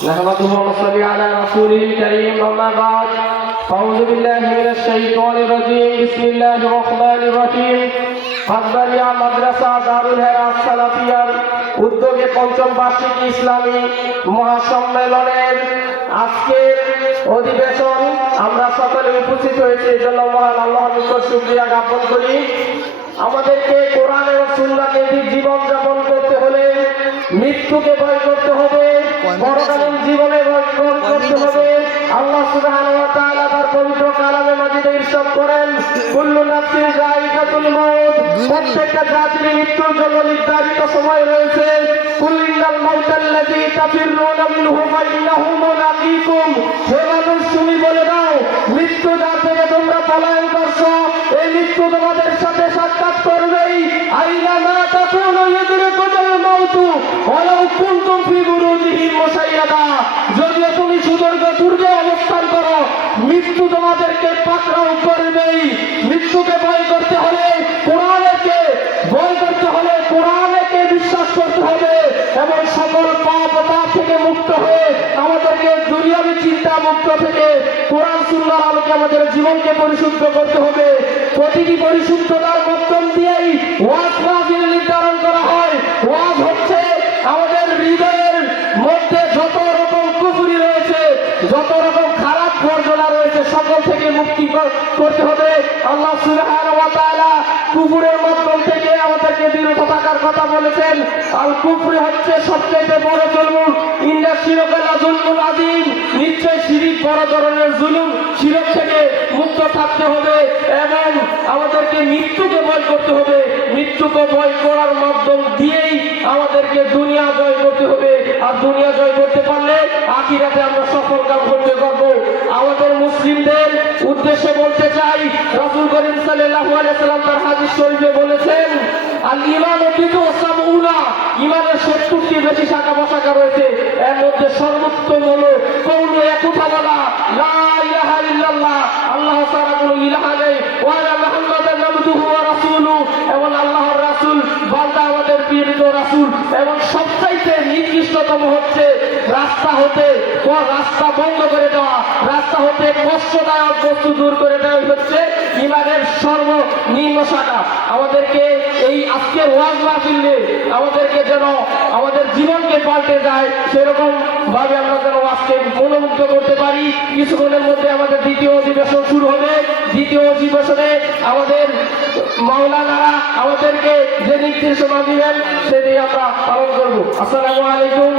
نحمده ونصلي على رسوله الكريم أما بعد أعوذ بالله من الشيطان الرجيم بسم الله الرحمن الرحيم হাটবাড়িয়া মাদ্রাসা দারুল হেরাত সালাফিয়ার উদ্যোগে পঞ্চম বার্ষিক ইসলামী মহাসম্মেলনের আজকের অধিবেশন আমরা সকলে উপস্থিত হয়েছি এই জন্য মহান আল্লাহর নিকট শুক্রিয়া জ্ঞাপন করি আমাদেরকে কোরআন এবং সুন্নাহ কেন্দ্রিক জীবন যাপন করতে হলে মৃত্যুকে ভয় করতে হবে পরকালীন জীবনে করতে হবে। আল্লাহ সুবহানাহু ওয়া তাআলা তার পবিত্র কালামে মাজিদে ইরশাদ করেন। কুল্লু নাফসিন যায়িকাতুল মাউত। প্রত্যেকটা জাতির মৃত্যুর জন্য নির্ধারিত সময় রয়েছে। কুল ইন্নাল মাউতাল্লাযী তাফিররুনা মিনহু ফাইন্নাহু মুলাকীকুম হে মানুষ তুমি বলে দাও মৃত্যু যার থেকে তোমরা পলায়ন করছ এই মৃত্যু তোমাদের সাথে সাক্ষাৎ করবেই। আইনা মা তাকুনু মাউতু ওয়ালাউ কুনতুম ফি বুরুজিহিম মুসাইয়াদা যদিও তুমি সুদীর্ঘ দুর্গে অবস্থান করো, মৃত্যু তোমাদেরকে পাকড়াও করবেই মৃত্যুকে ভয় করতে হলে কোরআনকে, ভয় করতে হলে কোরআনকে বিশ্বাস করতে হবে এবং সকল পাপ পাপ থেকে মুক্ত হয়ে আমাদেরকে দুনিয়াবী চিন্তা মুক্ত থেকে কোরআন সুন্নাহর আলোকে আমাদের জীবনকে পরিশুদ্ধ করতে হবে। প্রতিটি পরিশুদ্ধতার মাধ্যম দিয়েই যত রকম কুফুরি রয়েছে, যত রকম খারাপ বর্জনা রয়েছে, সকল থেকে মুক্তি করতে হবে। আল্লাহ তাআলা মাধ্যম থেকে আমাদেরকে বিরত থাকার কথা বলেছেন। আর কুফরি হচ্ছে সবচেয়ে বড় জুলুম। ইন্না শিরকালা জুলমুল আদিম নিশ্চয় শিরিক বড় ধরনের জুলুম। শিরক থেকে মুক্ত থাকতে হবে এবং আমাদেরকে মৃত্যুকে ভয় করতে হবে। মৃত্যুকে ভয় করার মাধ্যম দিয়েই আমাদেরকে দুনিয়া জয় করতে হবে। আর দুনিয়া জয় করতে পারলে আখিরাতে আমরা সফল কাম করতে পারব। আমাদের মুসলিমদের উদ্দেশ্যে বলতে চাই, রাসূল করিম সাল্লাল্লাহু আলাইহি সাল্লাম তার হাদিস শরীফে বলেছেন আল ঈমান বিদু সাবউনা ঈমানের 70টি বেশি শাখা প্রশাখা রয়েছে। এর মধ্যে সর্বোত্তম হলো একথা বলা লা ইলাহা ইল্লাল্লাহ। আল্লাহ ছাড়া কোনো ইলাহা নেই। ওয়া মুহাম্মাদান আবদুহু ওয়া রাসূলুহু। এবং আল্লাহর রাসূল, বান্দা আমাদের প্রিয় রাসূল। এবং সবচাইতে নিকৃষ্টতম হচ্ছে রাস্তা হতে রাস্তা বন্ধ করে দেওয়া। রাস্তা হতে কষ্টদায়ক বস্তু দূর করে দেওয়া হচ্ছে ইমানের সর্বনিম্ন শাখা। আমাদেরকে এই আজকের ওয়াজ মাহফিলে আমাদেরকে যেন আমাদের জীবনকে পাল্টে যায় সেরকম ভাবে আমরা যেন আজকে মনোমুগ্ধ করতে পারি। কিছুক্ষণের মধ্যে আমাদের দ্বিতীয় অধিবেশন অধিবেশনে আমাদের মাওলানারা আমাদেরকে যে নির্দেশনা দিবেন সেটি আমরা পালন করব। আসসালামু আলাইকুম।